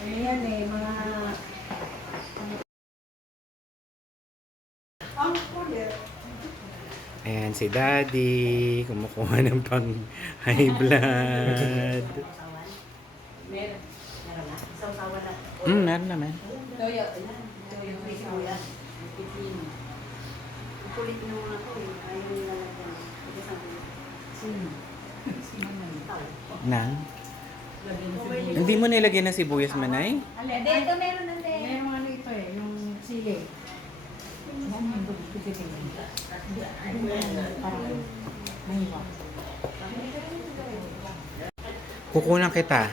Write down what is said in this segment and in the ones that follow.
Ano yan eh, mga... Ayan si Daddy, kumukuha ng pang high blood. Meron. Meron na. Isaw-sawan na. Meron naman. Toyo. Toyo. May sibuyas. May pipino. Ang kulit nung mga ko eh. Ayaw nila lagyan. Sino? Sino man? Tao. Na? Hindi mo nilagyan ng sibuyas, Manay? Hindi, ito meron na din. Meron ano ito eh, yung sili. Parang mahiwa. Kukunan kita.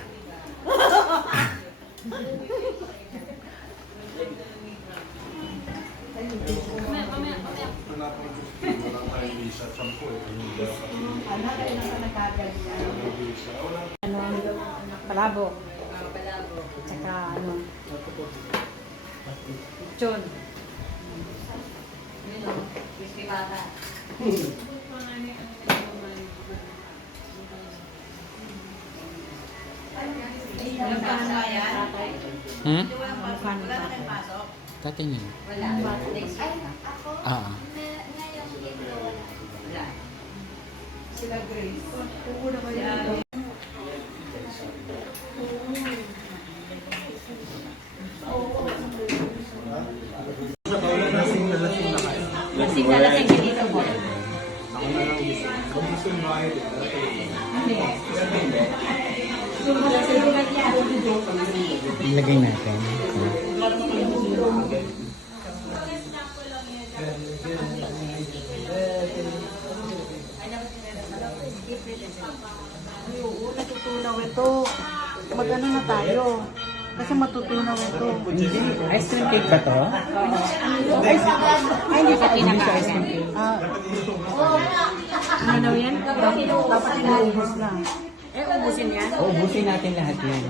Ano, kayo nasa nagkagad niya? Ano, palabok. Tsaka ano, lechon. Crispy pata. Hmm? Tatay niyo. Ah. Sila Grace. Puuna ba yan? Lasing na lasing dito mo. Ilagay natin. Oo, natutunaw ito. Mag-ano na tayo. Kasi matutunaw ito. Hindi. Ice cream cake ba to? Ay, hindi pa kinakain. Ano daw yan? Dapat inaubos na. Eh, ubusin yan? Ubusin natin lahat yan.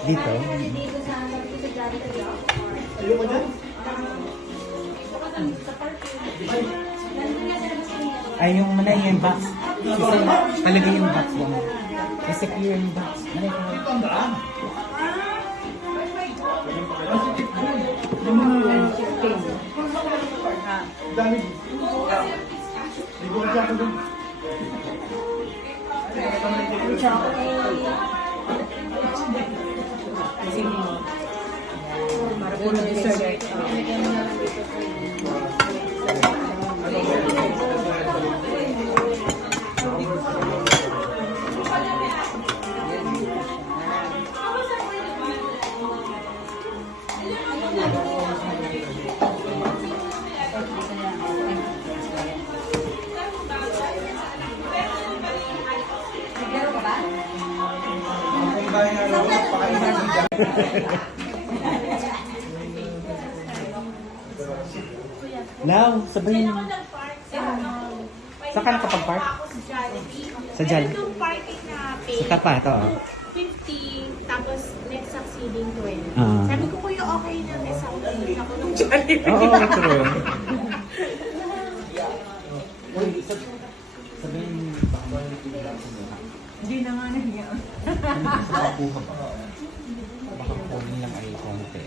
Dito? Ay, yung Manay, yung box. Palagay yung box mo. I-secure yung box. Manay, Now, sabihin mo. Saan ka nakapag-park? Sa Jollibee. Yung parking na pay, Sa tapa, ito. 50, tapos next succeeding 20. Ah. Sabi ko, kuya, okay na next succeeding ako ng Jollibee. Oo, true. Sabihin mo. Hindi na nga nahiya. Nakakuha ba? Baka kunin lang ay konti.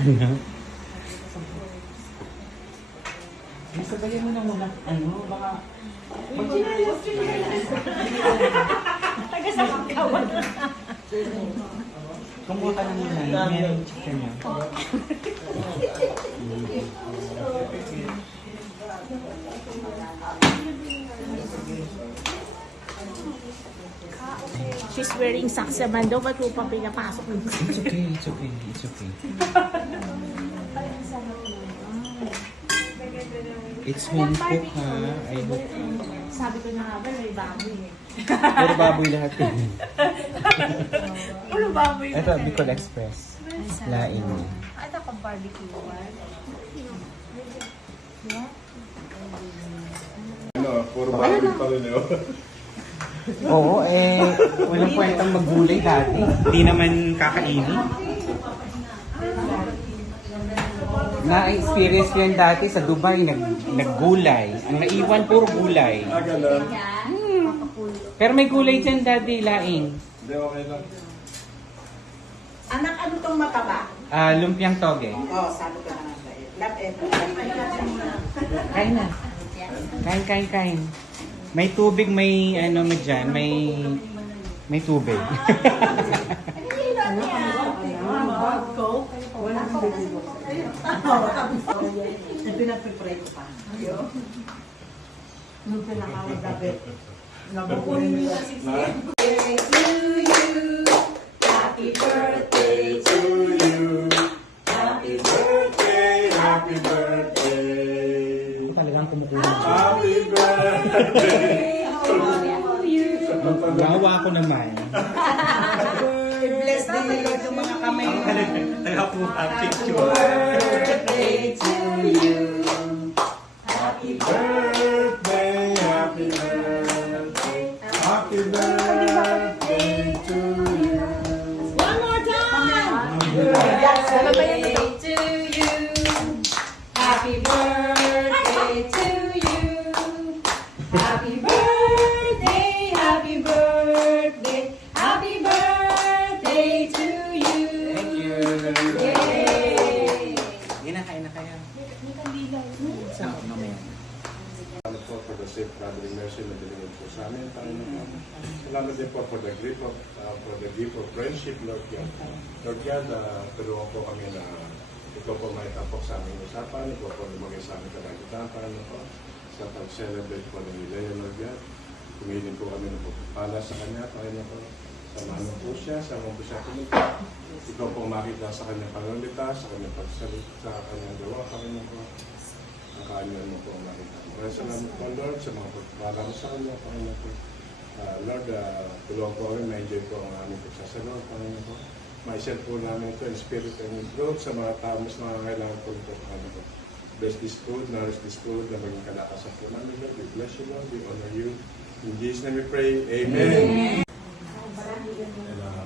Ano? Sabayan mo na muna. Ano? Baka... Taga sa kakawan. Kumuha ka na muna. Meron chicken niya. she's wearing socks naman daw. Ba't mo pa pinapasok yung It's okay, it's okay, it's okay. It's home cook ha. I hope. Sabi ko na nga ba, may baboy eh. Puro baboy lahat eh. Puro baboy Ito, Bicol Express. Laing. Ano ka barbecue one? Ano, puro barbie pa rin yun. Oo, walang kwentang maggulay dati. Hindi naman kakainin. Na-experience yan dati sa Dubai, naggulay. Ang naiwan, puro gulay. Ganun. Pero may gulay dyan, Daddy, laing. Hindi, okay lang. Anak, ano tong mataba? Lumpiang toge. Sabi ko na nga sa'yo. Love it. Kain na. Kain. May tubig, may ano mo dyan, may tubig. Pinapipray ko pa. Nung pinakawagabit. Nabukunin nyo na Happy birthday to you. Happy birthday, happy birthday. Talagang kumukuha. Happy birthday to you. Gawa ko naman. bless din nila yung mga kamay. Nakakuha picture. Birthday to you. Happy birthday, happy birthday. Happy birthday to you. One more time! Birthday to you. Happy birthday to you. Happy birthday, happy birthday, happy birthday to you. Thank you. Yay! Kain na kaya. Sa mamaya. Salamat po for the safe traveling mercy na dinigay po sa amin, Panginoon. Salamat din po for the gift of friendship, Lord God. Lord God, tulungan po kami na ito po may tapok sa aming usapan, ito po lumagay sa aming kalagitan, Panginoon po, sa pag-celebrate po ng Ilaya, Lord God. Tumilin po kami ng pagpapala sa Kanya, Panginoon po. Samahan mo po siya, samahan po siya pumunta. Ikaw po makita sa Kanyang pangalita, sa Kanyang pagsalita, sa Kanyang gawa, Panginoon po. Ang kanyang mo po makita. Maraming salamat po, Lord, sa mga pagpapala mo sa Kanya, Panginoon po. Lord, tulungan po kami, ma-enjoy po ang aming pagsasalot, Panginoon po. Ma-send po namin ito in spirit and in truth sa mga tao mas nangangailangan po ito, Panginoon po. Bless this food, nourish this food, na maging kalakasan po namin, Lord. We bless you, Lord. We honor you. In Jesus' name we pray. Amen.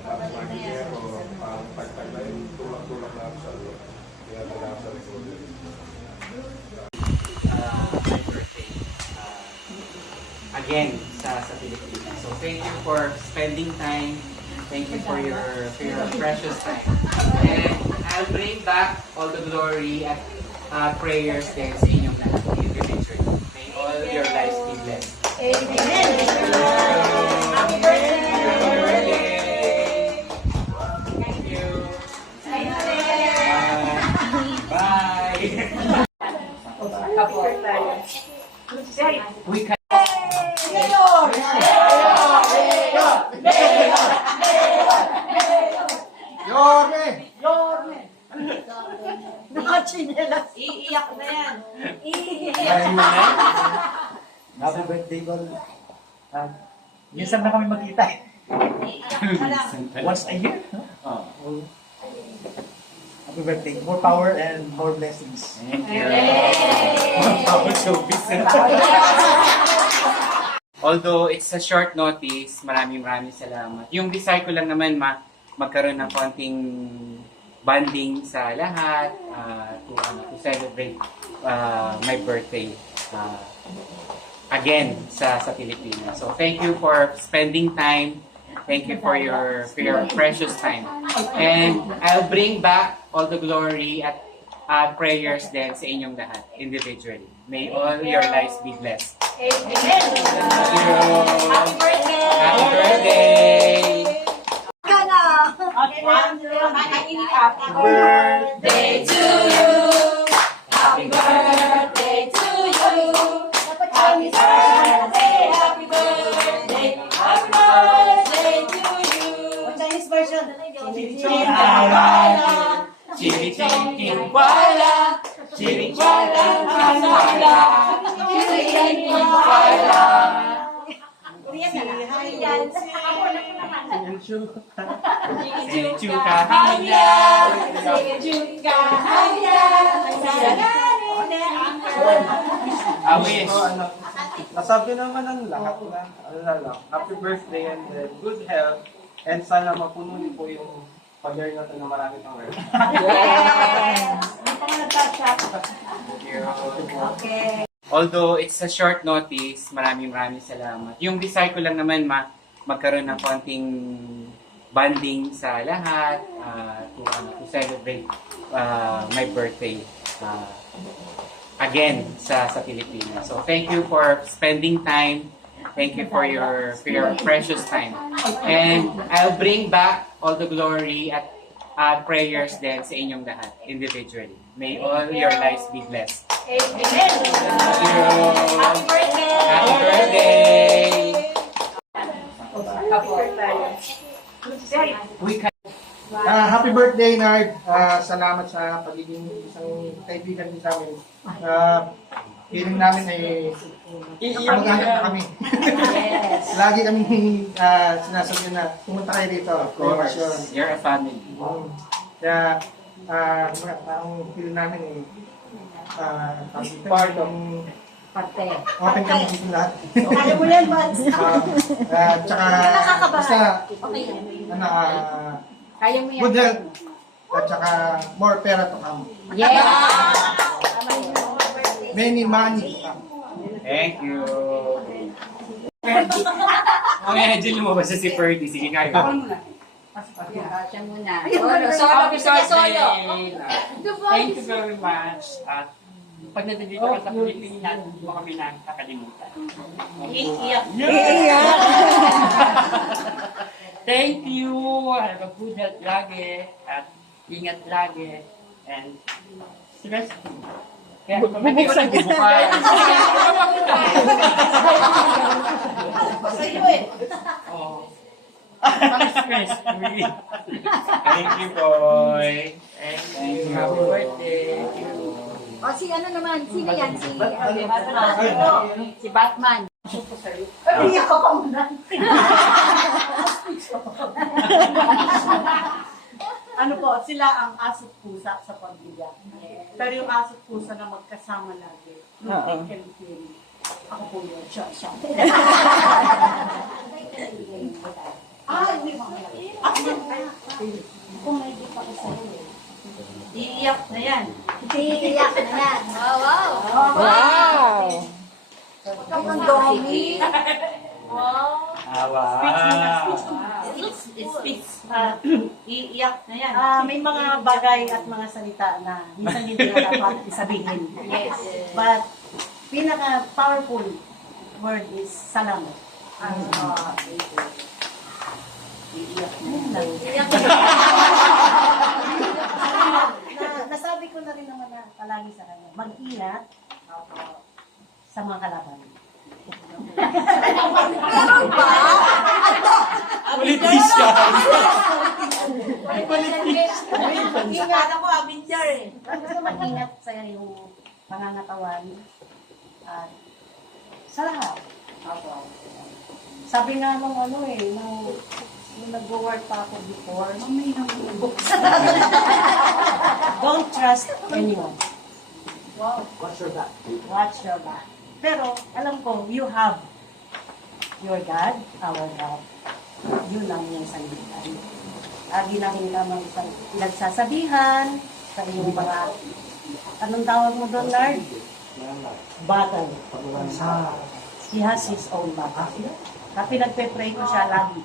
Tapos makikita ko, parang pagtagla yung tulak-tulak na sa Lord. Kaya talaga sa likod. My birthday again sa Pilipinas. So thank you for spending time. Thank you for your precious time. And I'll bring back all the glory at prayers din sa inyong lahat individually. May all your lives be blessed. Amen! Happy birthday! Happy birthday! Thank you. Bye! We can. Iiyak na yan. Happy birthday, Gol. Minsan na kami magkita eh. Iiyak ka lang. Once a year. No? Happy birthday. More power and more blessings. Thank you. Power showbiz. Although it's a short notice, maraming salamat. Yung desire ko lang naman magkaroon ng konting bonding sa lahat to celebrate my birthday again sa Pilipinas. So thank you for spending time. Thank you for your precious time. And I'll bring back all the glory at prayers din sa inyong lahat individually. May all your lives be blessed. Amen! Thank you. Happy birthday! Happy birthday! Happy birthday to you. Happy birthday to you. Happy birthday, happy birthday, happy birthday to you. Korean na lang. Korean. Chuka. Wish. So, nasabi naman ng lahat na, lang, happy birthday and good health, and sana mapuno niyo po yung pag-year natin na marami pang work. Although it's a short notice, maraming salamat. Yung desire ko lang naman magkaroon ng konting bonding sa lahat to celebrate my birthday again sa Pilipinas. So thank you for spending time. Thank you for your precious time. And I'll bring back all the glory at prayers din sa inyong lahat individually. May all your lives be blessed. Amen. Thank you. Happy birthday. Happy birthday. We can Happy birthday, Nard. Salamat sa pagiging isang kaibigan din sa amin. Feeling namin ay mag-anak na kami. Lagi kami sinasabi na pumunta kayo dito. Of course, you're a family. Kaya parang feeling namin part of open kami dito lahat. Kaya mo yan, Mads. Tsaka basta Kaya mo yan. good health at tsaka more pera to come. Yes. Many money to come. Thank you. Jill, lumabas na si Ferdy. Sige, kayo. Siya muna. Happy birthday! Thank you very much. At pag nandito ka sa Pilipinas, hindi mo kami nakakalimutan. Iiyak. Thank you. Have a good health lagi. At ingat lagi. And stress. Kaya bubuksan ko bukas. Sa iyo eh. Oh. Stress free. Thank you, boy. Thank you. Happy birthday. O, si ano naman? Sino yan? Si Si Batman. Iyak ka pa muna. Ano po, sila ang aso't pusa sa pamilya. Pero yung aso't pusa na magkasama lagi. Yung thick and thin. Ako po yun. Siya. Hindi mo. Kung may di pa ko sa'yo. Iiyak na yan. Iyak na yan. Wow! Wow. Ang dami. Iiyak na yan. May mga bagay at mga salita na minsan hindi na dapat isabihin. Yes. But, pinaka-powerful word is salamat. Iiyak na yan. Nasabi ko na rin naman na palagi sa kanya, mag-ingat sa mga kalaban. Politician! Akala ko Avenger eh. Basta mag-ingat sa yung pangangatawan at sa lahat. Sabi nga nung nung nag-work pa ako before, don't trust anyone. Wow. Watch your back. Watch your back. Pero, alam ko, you have your God, our God. Yun lang yung sandigan. Lagi namin namang nagsasabihan sa iyong mga, anong tawag mo doon, Lord? Battle. He has his own battle. Pinagpe-pray ko siya lagi.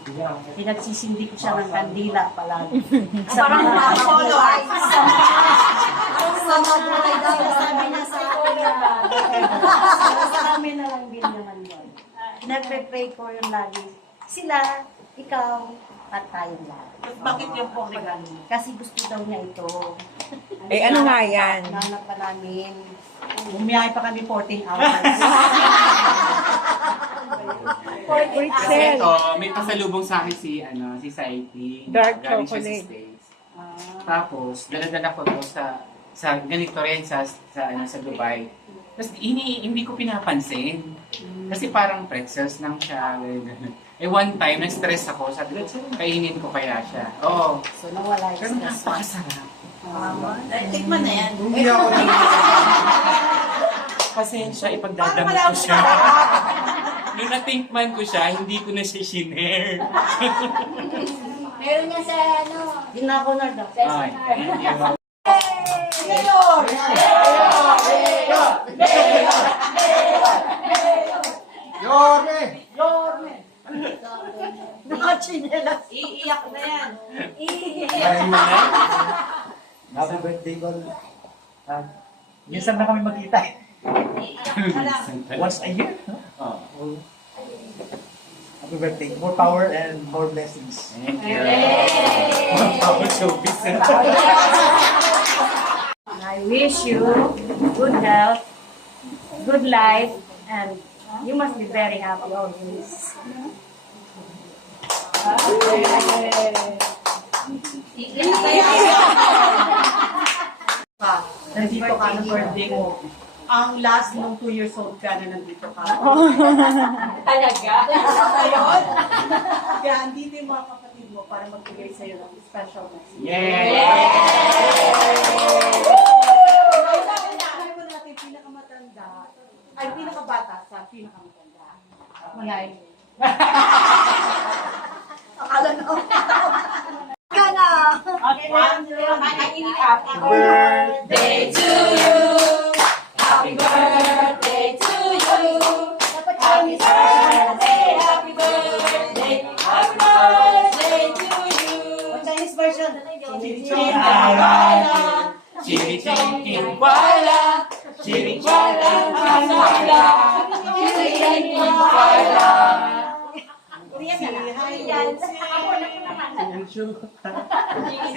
Pinagsisindi ko siya ng kandila palagi. Parang nakapolo. Sabi niya sa akin sa amin na lang din naman yun. Nagpe-pray ko yun lagi. Sila, ikaw, at tayong lahat. Bakit yung Pokegan? Kasi gusto daw niya ito. Eh, ano nga yan? Nanap pa namin. Umiyay pa kami 14 hours. Kasi ito, may pasalubong sa akin si Saiti. Dark Galing siya sa chocolate. States. Tapos, dala-dala ko to sa ganito rin sa Dubai. Tapos hindi ko pinapansin. Kasi parang pretzels lang siya. Ganun. Eh one time, na-stress ako. Sabi ko, kainin ko kaya siya. Oo. So, nawala Pero yung stress. napakasarap. Tikman na yan. Hindi ako Pasensya, ipagdadamit ko siya. Nung natinkman ko siya, hindi ko na siya shinare. Meron nga sa ano. Ginako-nard ako. Ay, thank you. Yorme! Nakachinelas. Iiyak na yan. Happy birthday, Gol. Minsan na kami magkita. Iiyak ka lang. Once a year. No? Oh, Happy birthday. More power and more blessings. thank you. Power showbiz. I wish you good health, good life, and you must be very happy always. Nandito ka na birthday mo. Ang last nung 2 years old ka na nandito ka. Talaga? Ayun. Kaya andito yung mga kapatid mo para magbigay sa'yo ng special message. Yay! Sabi mo natin pinakamatanda, ay pinakabata sa pinakamatanda. Malay. Akala na. Ka na. Okay, happy Birthday to you. Happy birthday to you. Happy birthday, happy birthday, happy birthday to you. Chinese version. Chiri chikin wala, chiri wala, wala, chiri chikin wala.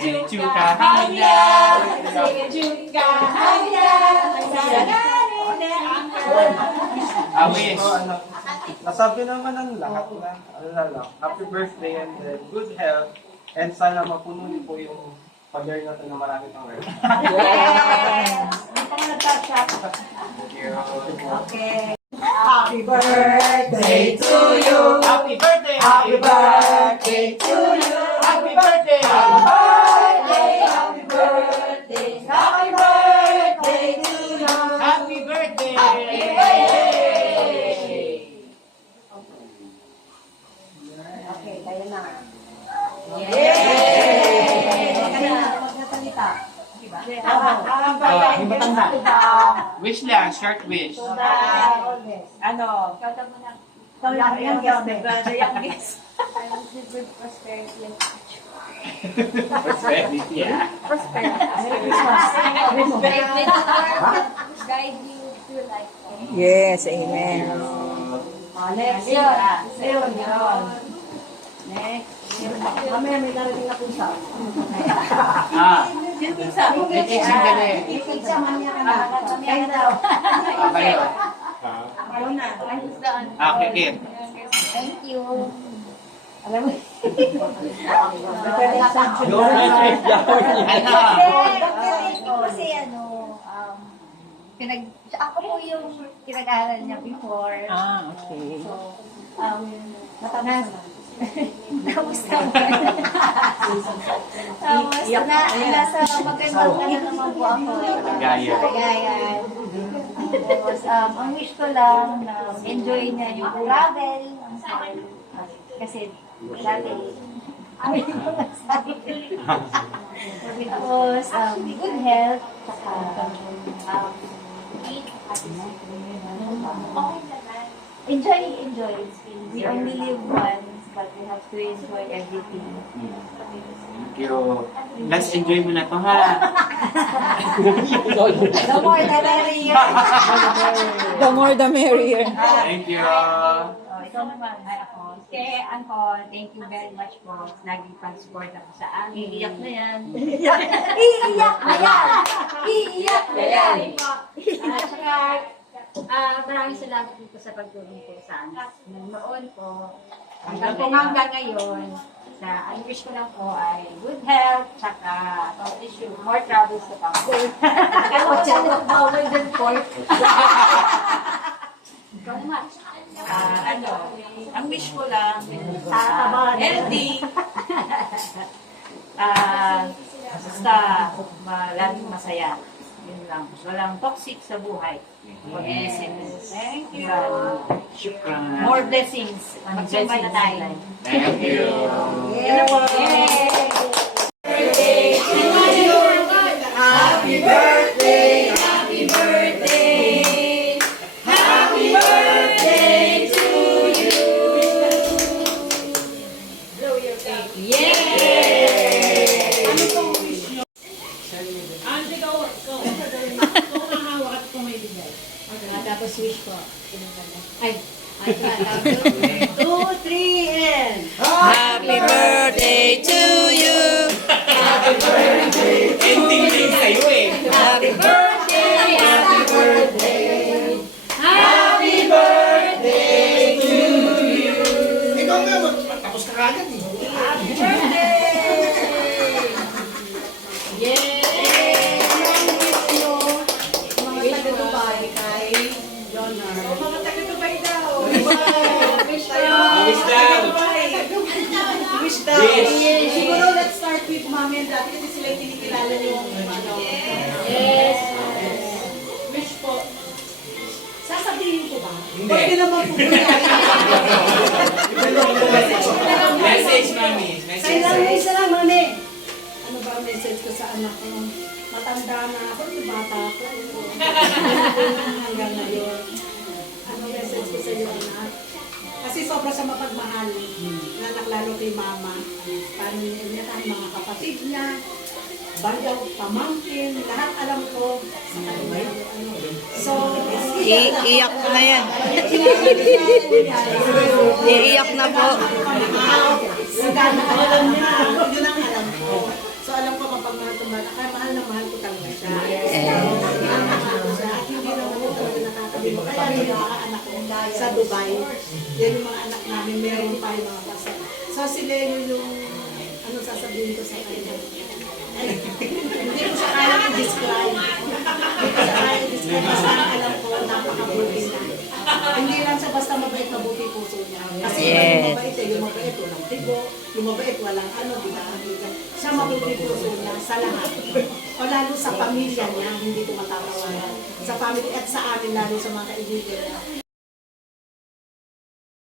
Senchuka hanya, awis. Nasabi naman ng lahat na, ano na lang, happy birthday and good health. And sana mapuno niyo po yung pag-year natin na marami pang work. Okay. Happy birthday to you. Happy birthday. Happy birthday to you. Happy birthday. Happy birthday. Happy birthday. Happy birthday to you. Happy birthday. Happy birthday. Okay, tayo na. Yung matanda. Wish lang, short wish. Ano? Kata mo na. Yung Youngest. I wish you good prosperity and Prosperity, yeah. guide you through life. Yes, amen. Next. Ayun. Next. Mamaya may darating na pusa. Ah, Sino pizza? may kissing ka na eh. Pizza, mamaya ka na. Kain daw. Kayo. Ayaw na. Ah, kikit. Thank you. Alam mo. Ano? Kasi ako po yung pinag-aaral niya before. Ah, okay. So, matanas. Kamusta mo? Tapos, nasa magandang naman po ako. Gaya. Kagayan. Tapos, ang wish ko lang na enjoy niya yung travel. Kasi, dati, tapos, good health, saka, enjoy. We only live once, but we have to enjoy everything. Thank you. Let's enjoy mo na to, ha? No more the merrier. The more the merrier. Thank you. Ikaw naman. Ay, ako. Okay, Uncle, thank you very much po. Lagi pang-support ako sa amin. Iiyak na yan. Iiyak na yan! Iiyak na yan! At saka, maraming salamat dito sa pagtulong po sa amin. Noon po, hanggang ngayon, Ang wish ko lang po ay good health, tsaka about issue, more travels to come. Ako siya bawal din po. Ikaw naman. Ang wish ko lang, Tatabahan. healthy, basta laging masaya. Yun lang. Walang toxic sa buhay. Yes. Thank you. Shukran. More blessings. Magsumbay na tayo. Thank you. Yun na po. Tapos wish ko. Ay. 2, 3, and... Happy birthday to you. Ending din sa'yo eh. Happy birthday. Happy birthday. Happy birthday to you! Ikaw nga, tapos ka kagad eh. Happy birthday! Yay! Mga taga-Dubai kay Jonar. Mga taga-Dubai daw. Wish daw. Wish daw. Wish daw. Wish. Siguro let's start with Mami and Daddy kasi sila yung kinikilala yung ano. Yes. Wish po. Sasabihin ko ba? Hindi. Pwede naman po Message, mami. Isa lang, Mami. Ano ba ang message ko sa anak ko? Matanda na ako, yung bata ako. Hanggang ngayon. Ano message ko sa iyo, anak? Kasi sobra sa mapagmahal. Nanak lalo kay mama. Paano niya ang mga kapatid niya. Bagyaw, pamangkin, lahat alam ko sa kanya. So, Iiyak na yan. Iiyak na po. Alam niya, yun ang alam ko. So, alam ko mapagmahal ko mahal. Kaya mahal na mahal ko talaga siya. Mahal ko siya. At hindi naman ko talaga nakakalimutan. Kaya nagkakaanak ko sa Dubai. Yan yung mga anak namin. Meron pa yung mga basa. So, sila yung ano sasabihin ko sa kanya. Hindi ko siya kaya i-describe. Hindi ko siya kaya i-describe. Basta alam ko, napakabuti na. Hindi lang siya basta mabait, mabuti puso niya. Kasi yung mabait, yung mabait, walang tigo. Yung mabait, walang ano, di ba? Siya mabuti puso niya sa lahat. O lalo sa pamilya niya, hindi ko matatawaran. Sa family at sa amin, lalo sa mga kaibigan niya.